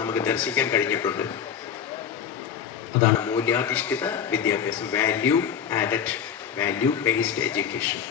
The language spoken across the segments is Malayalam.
നമുക്ക് ദർശിക്കാൻ കഴിഞ്ഞിട്ടുണ്ട്. അതാണ് മൂല്യാധിഷ്ഠിത വിദ്യാഭ്യാസം, value added, value based education.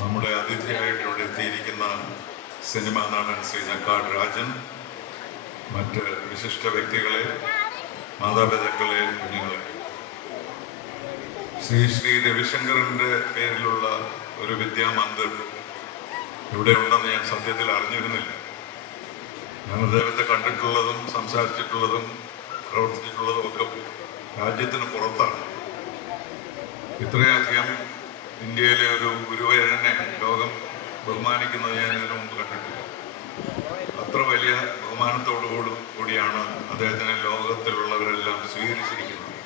നമ്മുടെ അതിഥിയായിട്ട് ഇവിടെ എത്തിയിരിക്കുന്ന സിനിമാ നടൻ ശ്രീ ജക്കാട് രാജൻ, മറ്റ് വിശിഷ്ട വ്യക്തികളെ, മാതാപിതാക്കളെ, കുഞ്ഞുങ്ങളെ, ശ്രീ രവിശങ്കറിൻ്റെ പേരിലുള്ള ഒരു വിദ്യാമന്ദിർ ഇവിടെ ഉണ്ടെന്ന് ഞാൻ സത്യത്തിൽ അറിഞ്ഞിരുന്നില്ല. ഞാൻ അദ്ദേഹത്തെ കണ്ടിട്ടുള്ളതും സംസാരിച്ചിട്ടുള്ളതും പ്രവർത്തിച്ചിട്ടുള്ളതും ഒക്കെ രാജ്യത്തിന് പുറത്താണ്. ഇത്രയധികം ഇന്ത്യയിലെ ഒരു ഗുരുവരനെ ലോകം ബഹുമാനിക്കുന്നത് ഞാൻ ഇതിനു മുമ്പ് കണ്ടിട്ടില്ല. അത്ര വലിയ ബഹുമാനത്തോടുകൂടിയാണ് അദ്ദേഹത്തിനെ ലോകത്തിലുള്ളവരെല്ലാം സ്വീകരിച്ചിരിക്കുന്നത്.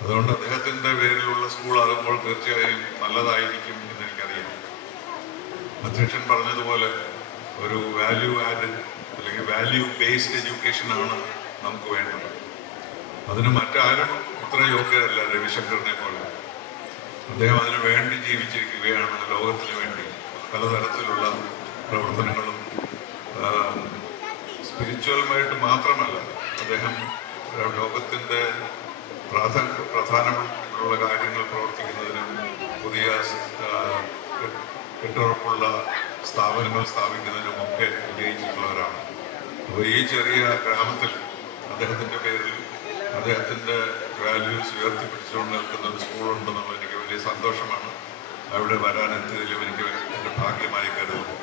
അതുകൊണ്ട് അദ്ദേഹത്തിൻ്റെ പേരിലുള്ള സ്കൂളാകുമ്പോൾ തീർച്ചയായും നല്ലതായിരിക്കും എന്നെനിക്കറിയാം. അധ്യക്ഷൻ പറഞ്ഞതുപോലെ ഒരു വാല്യൂ ആഡഡ് അല്ലെങ്കിൽ വാല്യൂ ബേസ്ഡ് എഡ്യൂക്കേഷനാണ് നമുക്ക് വേണ്ടത്. അതിന് മറ്റാരും ഇത്ര യോഗ്യരല്ല രവിശങ്കറിനെ പോലെ. അദ്ദേഹം അതിനു വേണ്ടി ജീവിച്ചിരിക്കുകയാണ്, ലോകത്തിന് വേണ്ടി പലതരത്തിലുള്ള പ്രവർത്തനങ്ങളും. സ്പിരിച്വലുമായിട്ട് മാത്രമല്ല, അദ്ദേഹം ലോകത്തിൻ്റെ പ്രധാനമുള്ള കാര്യങ്ങൾ പ്രവർത്തിക്കുന്നതിനും പുതിയ കെട്ടുറപ്പുള്ള സ്ഥാപനങ്ങൾ സ്ഥാപിക്കുന്നതിനുമൊക്കെ വിജയിച്ചിട്ടുള്ളവരാണ്. അപ്പോൾ ഈ ചെറിയ ഗ്രാമത്തിൽ അദ്ദേഹത്തിൻ്റെ പേരിൽ അദ്ദേഹത്തിൻ്റെ വാല്യൂസ് ഉയർത്തിപ്പിടിച്ചുകൊണ്ട് നിൽക്കുന്ന ഒരു സ്കൂളുണ്ടെന്നുള്ള എനിക്ക് വലിയ സന്തോഷമാണ്. അവിടെ വരാനെത്തിയതിലും എനിക്ക് എൻ്റെ ഭാഗ്യമായി കരുതുന്നു.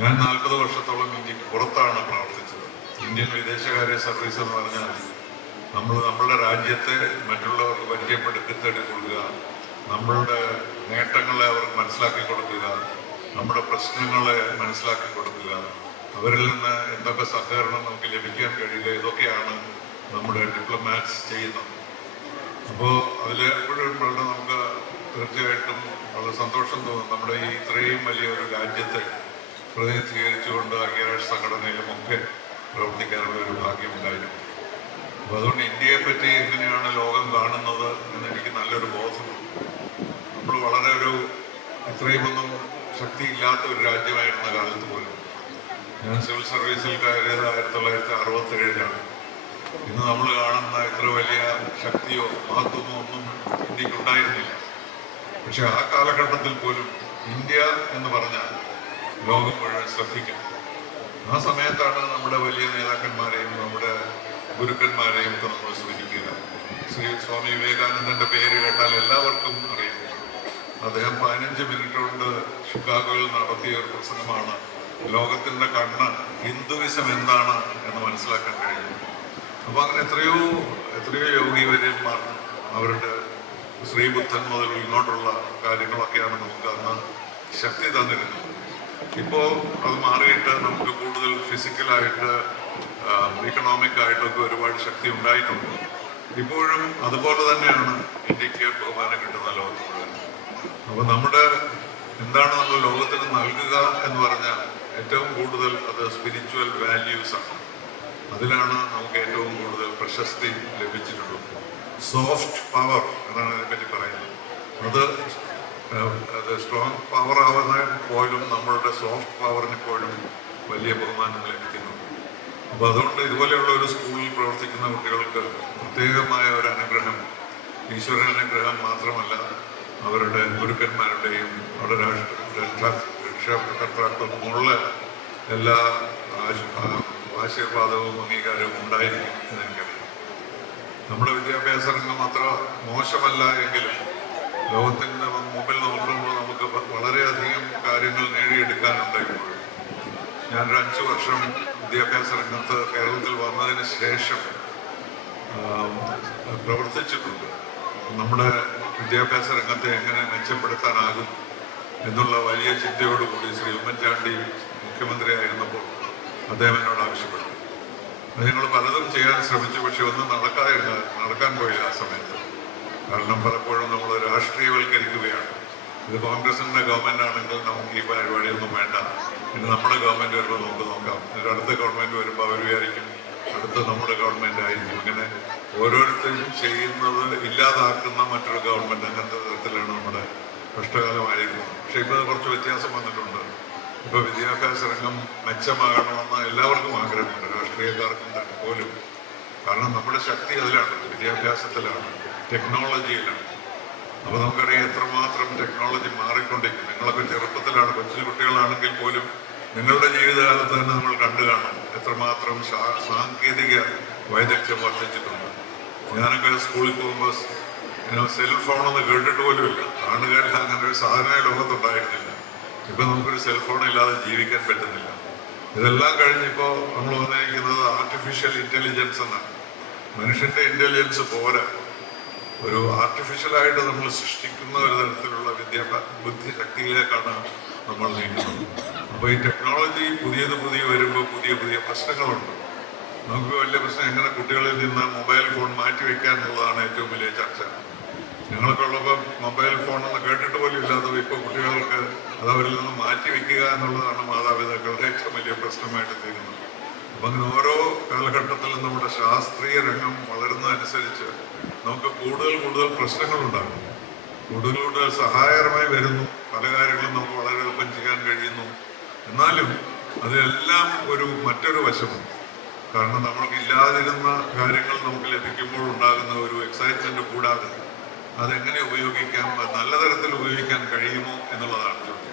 ഞാൻ 40 വർഷത്തോളം ഇന്ത്യക്ക് പുറത്താണ് പ്രവർത്തിച്ചത്. ഇന്ത്യൻ വിദേശകാര്യ സർവീസ് എന്ന് പറഞ്ഞാൽ നമ്മളുടെ രാജ്യത്തെ മറ്റുള്ളവർക്ക് പരിചയപ്പെടുത്തി കൊടുക്കുക, നമ്മളുടെ നേട്ടങ്ങളെ അവർക്ക് മനസ്സിലാക്കി കൊടുക്കുക, നമ്മുടെ പ്രശ്നങ്ങളെ മനസ്സിലാക്കി കൊടുക്കുക, അവരിൽ നിന്ന് എന്തൊക്കെ സഹകരണം നമുക്ക് ലഭിക്കാൻ കഴിയുക, ഇതൊക്കെയാണ് നമ്മുടെ ഡിപ്ലോമാറ്റ്സ് ചെയ്യുന്നത്. അപ്പോൾ അതിലെപ്പോഴും നമുക്ക് തീർച്ചയായിട്ടും വളരെ സന്തോഷം തോന്നും. നമ്മുടെ ഈ ഇത്രയും വലിയൊരു രാജ്യത്തെ പ്രതിനിധീകരിച്ചുകൊണ്ട് ഐക്യരാഷ്ട്ര സംഘടനയിലുമൊക്കെ പ്രവർത്തിക്കാനുള്ള ഒരു ഭാഗ്യമുണ്ടായിരുന്നു. അപ്പോൾ അതുകൊണ്ട് ഇന്ത്യയെ പറ്റി എങ്ങനെയാണ് ലോകം കാണുന്നത് എന്നെനിക്ക് നല്ലൊരു ബോധമുണ്ട്. നമ്മൾ വളരെ ഇത്രയുമൊന്നും ശക്തിയില്ലാത്ത ഒരു രാജ്യമായിരുന്ന കാലത്ത് പോലും ഞാൻ സിവിൽ സർവീസിൽ കയറിയത് 1967-ലാണ്. ഇന്ന് നമ്മൾ കാണുന്ന ഇത്ര വലിയ ശക്തിയോ മഹത്വമോ ഒന്നും ഇന്ത്യക്കുണ്ടായിരുന്നില്ല. പക്ഷെ ആ കാലഘട്ടത്തിൽ പോലും ഇന്ത്യ എന്ന് പറഞ്ഞാൽ ലോകം മുഴുവൻ ശ്രദ്ധിക്കും. ആ സമയത്താണ് നമ്മുടെ വലിയ നേതാക്കന്മാരെയും നമ്മുടെ ഗുരുക്കന്മാരെയും ഒക്കെ നമ്മൾ സ്മരിക്കുക. സ്വാമി വിവേകാനന്ദൻ്റെ പേര് കേട്ടാൽ എല്ലാവർക്കും അറിയാം. അദ്ദേഹം 15 മിനിറ്റ് കൊണ്ട് ഷിക്കാഗോയിൽ നടത്തിയ ഒരു പ്രസംഗമാണ് ലോകത്തിൻ്റെ കണ്ണ് ഹിന്ദുവിസം എന്താണ് എന്ന് മനസ്സിലാക്കാൻ കഴിഞ്ഞു. അപ്പോൾ അങ്ങനെ എത്രയോ യോഗിവര്യന്മാർ അവരുടെ ശ്രീബുദ്ധൻ മുതൽ ഇങ്ങോട്ടുള്ള കാര്യങ്ങളൊക്കെയാണ് നമുക്ക് അന്ന് ശക്തി തന്നിരുന്നത്. ഇപ്പോൾ അത് മാറിയിട്ട് നമുക്ക് കൂടുതൽ ഫിസിക്കലായിട്ട് ഇക്കണോമിക്കായിട്ടൊക്കെ ഒരുപാട് ശക്തി ഉണ്ടായിട്ടുണ്ട്. ഇപ്പോഴും അതുപോലെ തന്നെയാണ് ഇന്ത്യക്ക് ബഹുമാനം കിട്ടുന്ന ലോകത്ത് മുഴുവൻ. അപ്പോൾ എന്താണ് നമ്മൾ ലോകത്തിന് നൽകുക എന്ന് പറഞ്ഞാൽ ഏറ്റവും കൂടുതൽ അത് സ്പിരിച്വൽ വാല്യൂസാണ്. അതിലാണ് നമുക്ക് ഏറ്റവും കൂടുതൽ പ്രശസ്തി ലഭിച്ചിട്ടുള്ളത്. സോഫ്റ്റ് പവർ എന്നാണ് അതിനെപ്പറ്റി പറയുന്നത്. അത് സ്ട്രോങ് പവർ ആവുന്ന പോലും നമ്മളുടെ സോഫ്റ്റ് പവറിന് പോലും വലിയ ബഹുമാനം ലഭിക്കുന്നു. അപ്പോൾ അതുകൊണ്ട് ഇതുപോലെയുള്ള ഒരു സ്കൂളിൽ പ്രവർത്തിക്കുന്ന കുട്ടികൾക്ക് പ്രത്യേകമായ ഒരു അനുഗ്രഹം, ഈശ്വര അനുഗ്രഹം മാത്രമല്ല, അവരുടെ ഗുരുക്കന്മാരുടെയും അവരുടെ രക്ഷാകർത്താക്കൾക്കുമുള്ള എല്ലാ ആശീർവാദവും അംഗീകാരവും ഉണ്ടായിരിക്കും എന്നെനിക്കറിയാം. നമ്മുടെ വിദ്യാഭ്യാസ രംഗം അത്ര മോശമല്ല എങ്കിലും ലോകത്തിൻ്റെ മുമ്പിൽ നോക്കുമ്പോൾ നമുക്ക് വളരെയധികം കാര്യങ്ങൾ നേടിയെടുക്കാനുണ്ട് ഇപ്പോഴും. ഞാനൊരു 5 വർഷം വിദ്യാഭ്യാസ രംഗത്ത് കേരളത്തിൽ വന്നതിന് ശേഷം പ്രവർത്തിച്ചിട്ടുണ്ട്. നമ്മുടെ വിദ്യാഭ്യാസ രംഗത്തെ എങ്ങനെ മെച്ചപ്പെടുത്താനാകും എന്നുള്ള വലിയ ചിന്തയോടുകൂടി ശ്രീ ഉമ്മൻചാണ്ടി മുഖ്യമന്ത്രിയായിരുന്നപ്പോൾ അദ്ദേഹം എന്നോട് ആവശ്യപ്പെട്ടു. അത് ഞങ്ങൾ പലതും ചെയ്യാൻ ശ്രമിച്ചു, പക്ഷെ ഒന്നും നടക്കാൻ പോയില്ല ആ സമയത്ത്. കാരണം പലപ്പോഴും നമ്മൾ രാഷ്ട്രീയവൽക്കരിക്കുകയാണ്. ഇത് കോൺഗ്രസിൻ്റെ ഗവൺമെൻറ് ആണെങ്കിൽ നമുക്ക് ഈ പരിപാടിയൊന്നും വേണ്ട, പിന്നെ നമ്മുടെ ഗവൺമെൻറ് വരുമ്പോൾ നമുക്ക് നോക്കാം, എന്നിട്ട് അടുത്ത ഗവൺമെൻറ് വരുമ്പോൾ അവർ വിചാരിക്കും അടുത്ത നമ്മുടെ ഗവൺമെൻറ് ആയിരിക്കും. ഇങ്ങനെ ഓരോരുത്തരും ചെയ്യുന്നത് ഇല്ലാതാക്കുന്ന മറ്റൊരു ഗവൺമെൻറ്, അങ്ങനത്തെ തരത്തിലാണ് നമ്മുടെ കഷ്ടകാലമായിരുന്നത്. പക്ഷെ ഇപ്പോൾ കുറച്ച് വ്യത്യാസം വന്നിട്ടുണ്ട്. ഇപ്പോൾ വിദ്യാഭ്യാസ രംഗം മെച്ചമാകണമെന്ന് എല്ലാവർക്കും ആഗ്രഹമുണ്ട്, രാഷ്ട്രീയക്കാർക്കും പോലും. കാരണം നമ്മുടെ ശക്തി അതിലാണ്, വിദ്യാഭ്യാസത്തിലാണ്, ടെക്നോളജിയിലാണ്. അപ്പോൾ നമുക്കറിയാം എത്രമാത്രം ടെക്നോളജി മാറിക്കൊണ്ടിരിക്കും. നിങ്ങളൊക്കെ ചെറുപ്പത്തിലാണ്, കൊച്ചു കുട്ടികളാണെങ്കിൽ പോലും നിങ്ങളുടെ ജീവിതകാലത്ത് തന്നെ നമ്മൾ കണ്ടു കാണും എത്രമാത്രം സാങ്കേതിക വൈദഗ്ധ്യം വർദ്ധിച്ചിട്ടുണ്ട്. ഞാനൊക്കെ സ്കൂളിൽ പോകുമ്പോൾ സെൽഫോണെന്ന് കേട്ടിട്ട് പോലുമില്ല, ആണുകാരിൽ അങ്ങനെ ഒരു സാധനമേ ലോകത്തുണ്ടായിരുന്നില്ല. ഇപ്പം നമുക്കൊരു സെൽഫോൺ ഇല്ലാതെ ജീവിക്കാൻ പറ്റുന്നില്ല. ഇതെല്ലാം കഴിഞ്ഞിപ്പോൾ നമ്മൾ വന്നിരിക്കുന്നത് ആർട്ടിഫിഷ്യൽ ഇൻ്റലിജൻസ് എന്നാണ്. മനുഷ്യൻ്റെ ഇൻ്റലിജൻസ് പോരാ, ഒരു ആർട്ടിഫിഷ്യലായിട്ട് നമ്മൾ സൃഷ്ടിക്കുന്ന ഒരു തരത്തിലുള്ള ബുദ്ധിശക്തിയിലേക്കാണ് നമ്മൾ നീങ്ങുന്നത്. അപ്പോൾ ഈ ടെക്നോളജി പുതിയ വരുമ്പോൾ പുതിയ പ്രശ്നങ്ങളുണ്ട്. നമുക്ക് വലിയ പ്രശ്നം എങ്ങനെ കുട്ടികളിൽ നിന്ന് മൊബൈൽ ഫോൺ മാറ്റിവെക്കാൻ എന്നുള്ളതാണ് ഏറ്റവും വലിയ ചർച്ച. ഞങ്ങളൊക്കെ ഉള്ളപ്പോൾ മൊബൈൽ ഫോൺ എന്ന് കേട്ടിട്ട് പോലും ഇല്ലാത്തത് ഇപ്പോൾ കുട്ടികൾക്ക് അത് അവരിൽ നിന്ന് മാറ്റിവെക്കുക എന്നുള്ളതാണ് മാതാപിതാക്കളുടെ ഏറ്റവും വലിയ പ്രശ്നമായിട്ട് തീരുന്നത്. അപ്പം അങ്ങനെ ഓരോ കാലഘട്ടത്തിലും നമ്മുടെ ശാസ്ത്രീയ രംഗം വളരുന്നതനുസരിച്ച് നമുക്ക് കൂടുതൽ പ്രശ്നങ്ങളുണ്ടാകും, കൂടുതൽ സഹായകരമായി വരുന്നു. പല കാര്യങ്ങളും നമുക്ക് വളരെ എളുപ്പം ചെയ്യാൻ കഴിയുന്നു. എന്നാലും അതിലെല്ലാം മറ്റൊരു വശമുണ്ട്. കാരണം നമ്മൾക്ക് ഇല്ലാതിരുന്ന കാര്യങ്ങൾ നമുക്ക് ലഭിക്കുമ്പോൾ ഉണ്ടാകുന്ന ഒരു എക്സൈറ്റ്മെന്റ് കൂടാതെ അതെങ്ങനെ ഉപയോഗിക്കാം, അത് നല്ല തരത്തിൽ ഉപയോഗിക്കാൻ കഴിയുമോ എന്നുള്ളതാണ് ചോദ്യം.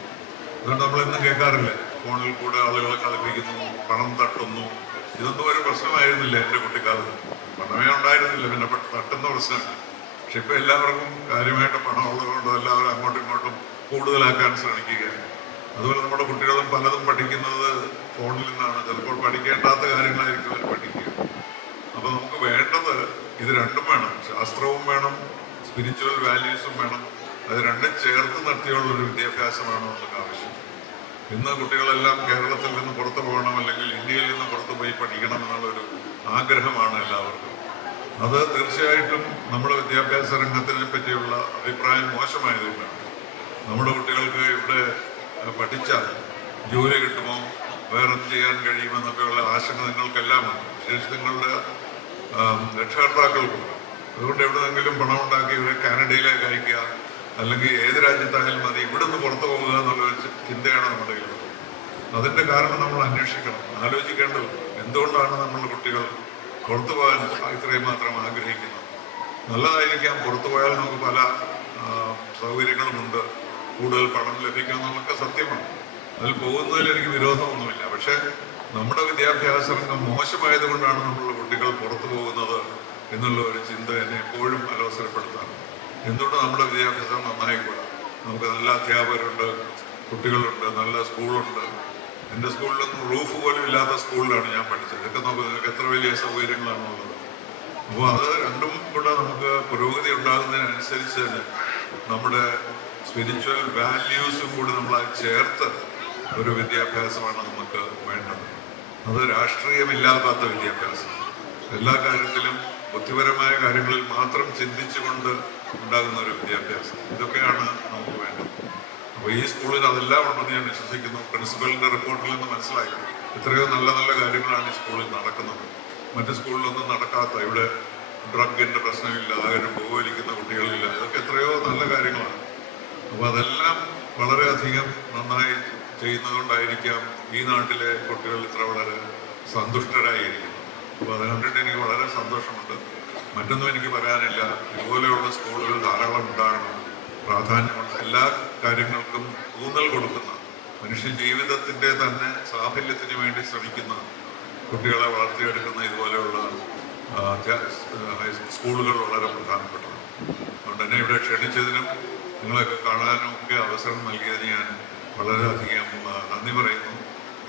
അതുകൊണ്ട് നമ്മളിന്ന് കേൾക്കാറില്ലേ, ഫോണിൽ കൂടെ ആളുകളെ കളിപ്പിക്കുന്നു, പണം തട്ടുന്നു. ഇതൊന്നും ഒരു പ്രശ്നമായിരുന്നില്ല എൻ്റെ കുട്ടിക്കാലത്ത്. പണമേ ഉണ്ടായിരുന്നില്ല, പിന്നെ തട്ടുന്ന പ്രശ്നമില്ല. പക്ഷെ ഇപ്പം എല്ലാവർക്കും കാര്യമായിട്ട് പണം ഉള്ളതുകൊണ്ടും എല്ലാവരും അങ്ങോട്ടും ഇങ്ങോട്ടും കൂടുതലാക്കാൻ ശ്രമിക്കുകയാണ്. അതുപോലെ നമ്മുടെ കുട്ടികളും പലതും പഠിക്കുന്നത് ഫോണിൽ നിന്നാണ്. ചിലപ്പോൾ പഠിക്കേണ്ടാത്ത കാര്യങ്ങളായിരിക്കും അവർ പഠിക്കുക. അപ്പോൾ നമുക്ക് വേണ്ടത് ഇത് രണ്ടും വേണം, ശാസ്ത്രവും വേണം, സ്പിരിച്വൽ വാല്യൂസും വേണം. അത് രണ്ടും ചേർത്ത് നിർത്തിയുള്ളൊരു വിദ്യാഭ്യാസമാണ് നമുക്ക് ആവശ്യം. ഇന്ന് കുട്ടികളെല്ലാം കേരളത്തിൽ നിന്ന് പുറത്തു പോകണം, അല്ലെങ്കിൽ ഇന്ത്യയിൽ നിന്ന് പുറത്തു പോയി പഠിക്കണം എന്നുള്ളൊരു ആഗ്രഹമാണ് എല്ലാവർക്കും. അത് തീർച്ചയായിട്ടും നമ്മുടെ വിദ്യാഭ്യാസ രംഗത്തിനെ പറ്റിയുള്ള അഭിപ്രായം മോശമായതുകൊണ്ടാണ്. നമ്മുടെ കുട്ടികൾക്ക് ഇവിടെ പഠിച്ചാൽ ജോലി കിട്ടുമോ, വേറെ ചെയ്യാൻ കഴിയുമെന്നൊക്കെയുള്ള ആശങ്ക നിങ്ങൾക്കെല്ലാമാണ്, വിശേഷിച്ച് നിങ്ങളുടെ രക്ഷകർത്താക്കൾക്കുണ്ട്. അതുകൊണ്ട് എവിടെന്നെങ്കിലും പണം ഉണ്ടാക്കി ഇവരെ കാനഡയിലേക്ക് അയക്കുക, അല്ലെങ്കിൽ ഏത് രാജ്യത്തായാലും മതി, ഇവിടുന്ന് പുറത്തു പോകുക എന്നുള്ളൊരു ചിന്തയാണ് നമ്മുടെ കയ്യിലുള്ളത്. അതിൻ്റെ കാരണം നമ്മൾ അന്വേഷിക്കണം, ആലോചിക്കേണ്ടതുണ്ട്. എന്തുകൊണ്ടാണ് നമ്മളുടെ കുട്ടികൾ പുറത്തു പോകാൻ ഇത്രയും മാത്രം ആഗ്രഹിക്കുന്നത്? നല്ലതായിരിക്കാം, പുറത്തു പോയാൽ നമുക്ക് പല സൗകര്യങ്ങളുമുണ്ട്, കൂടുതൽ പണം ലഭിക്കും എന്നുള്ളതൊക്കെ സത്യമാണ്. അതിൽ പോകുന്നതിൽ എനിക്ക് വിരോധമൊന്നുമില്ല. പക്ഷേ നമ്മുടെ വിദ്യാഭ്യാസ രംഗം മോശമായത് കൊണ്ടാണ് നമ്മളുടെ കുട്ടികൾ പുറത്തു പോകുന്നത് എന്നുള്ള ഒരു ചിന്ത എന്നെ എപ്പോഴും അലോസരപ്പെടുത്താറുണ്ട്. എന്തുകൊണ്ട് നമ്മുടെ വിദ്യാഭ്യാസം നന്നായിക്കൂടാ? നമുക്ക് നല്ല അധ്യാപകരുണ്ട്, കുട്ടികളുണ്ട്, നല്ല സ്കൂളുണ്ട്. എൻ്റെ സ്കൂളിലൊന്നും റൂഫ് പോലും ഇല്ലാത്ത സ്കൂളിലാണ് ഞാൻ പഠിച്ചത്. ഇതൊക്കെ നമുക്ക് നിങ്ങൾക്ക് എത്ര വലിയ സൗകര്യങ്ങളാണുള്ളത്. അപ്പോൾ അത് രണ്ടും കൂടെ നമുക്ക് പുരോഗതി ഉണ്ടാകുന്നതിനനുസരിച്ച് തന്നെ നമ്മുടെ സ്പിരിച്വൽ വാല്യൂസും കൂടി നമ്മളത് ചേർത്ത് ഒരു വിദ്യാഭ്യാസമാണ് നമുക്ക് വേണ്ടത്. അത് രാഷ്ട്രീയമില്ലാത്ത വിദ്യാഭ്യാസം, എല്ലാ കാര്യത്തിലും ബുദ്ധിപരമായ കാര്യങ്ങളിൽ മാത്രം ചിന്തിച്ചുകൊണ്ട് ഉണ്ടാകുന്ന ഒരു വിദ്യാഭ്യാസം, ഇതൊക്കെയാണ് നമുക്ക് വേണ്ടത്. അപ്പോൾ ഈ സ്കൂളിൽ അതെല്ലാം ഉണ്ടെന്ന് ഞാൻ വിശ്വസിക്കുന്നു. പ്രിൻസിപ്പലിൻ്റെ റിപ്പോർട്ടിൽ നിന്ന് മനസ്സിലായി എത്രയോ നല്ല നല്ല കാര്യങ്ങളാണ് ഈ സ്കൂളിൽ നടക്കുന്നത്. മറ്റ് സ്കൂളിലൊന്നും നടക്കാത്ത, ഇവിടെ ഡ്രഗിൻ്റെ പ്രശ്നമില്ല, ആരും പുകവലിക്കുന്ന കുട്ടികളില്ല, ഇതൊക്കെ എത്രയോ നല്ല കാര്യങ്ങളാണ്. അപ്പോൾ അതെല്ലാം വളരെയധികം നന്നായി ചെയ്യുന്നതുകൊണ്ടായിരിക്കാം ഈ നാട്ടിലെ കുട്ടികൾ ഇത്ര വളരെ സന്തുഷ്ടരായിരിക്കുന്നു. അപ്പോൾ അത് കണ്ടിട്ട് എനിക്ക് വളരെ സന്തോഷമുണ്ട്. മറ്റൊന്നും എനിക്ക് പറയാനില്ല. ഇതുപോലെയുള്ള സ്കൂളുകൾ ധാരാളം ഉണ്ടാകണം. പ്രാധാന്യമുണ്ട്, എല്ലാ കാര്യങ്ങൾക്കും ഊന്നൽ കൊടുക്കുന്ന, മനുഷ്യ ജീവിതത്തിൻ്റെ തന്നെ സാഫല്യത്തിന് വേണ്ടി ശ്രമിക്കുന്ന കുട്ടികളെ വളർത്തിയെടുക്കുന്ന ഇതുപോലെയുള്ള സ്കൂളുകൾ വളരെ പ്രധാനപ്പെട്ടതാണ്. അതുകൊണ്ട് തന്നെ ഇവിടെ ക്ഷണിച്ചതിനും നിങ്ങളൊക്കെ കാണാനും ഒക്കെ അവസരം നൽകിയതിന് ഞാൻ വളരെയധികം നന്ദി പറയുന്നു.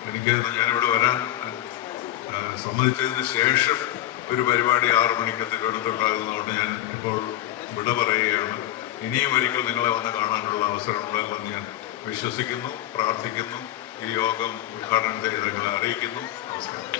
എനിക്ക് ഞാനിവിടെ വരാൻ സമ്മതിച്ചതിന് ശേഷം ഒരു പരിപാടി 6 മണിക്ക് തിരുവനന്തപുരത്തുണ്ടാകുന്നതുകൊണ്ട് ഞാൻ ഇപ്പോൾ വിട പറയുകയാണ്. ഇനിയും ഒരിക്കൽ നിങ്ങളെ വന്ന് കാണാനുള്ള അവസരം ഉണ്ടാകുമെന്ന് ഞാൻ വിശ്വസിക്കുന്നു, പ്രാർത്ഥിക്കുന്നു. ഈ യോഗം ഉദ്ഘാടനം ചെയ്ത് നിങ്ങളെ അറിയിക്കുന്നു. നമസ്കാരം.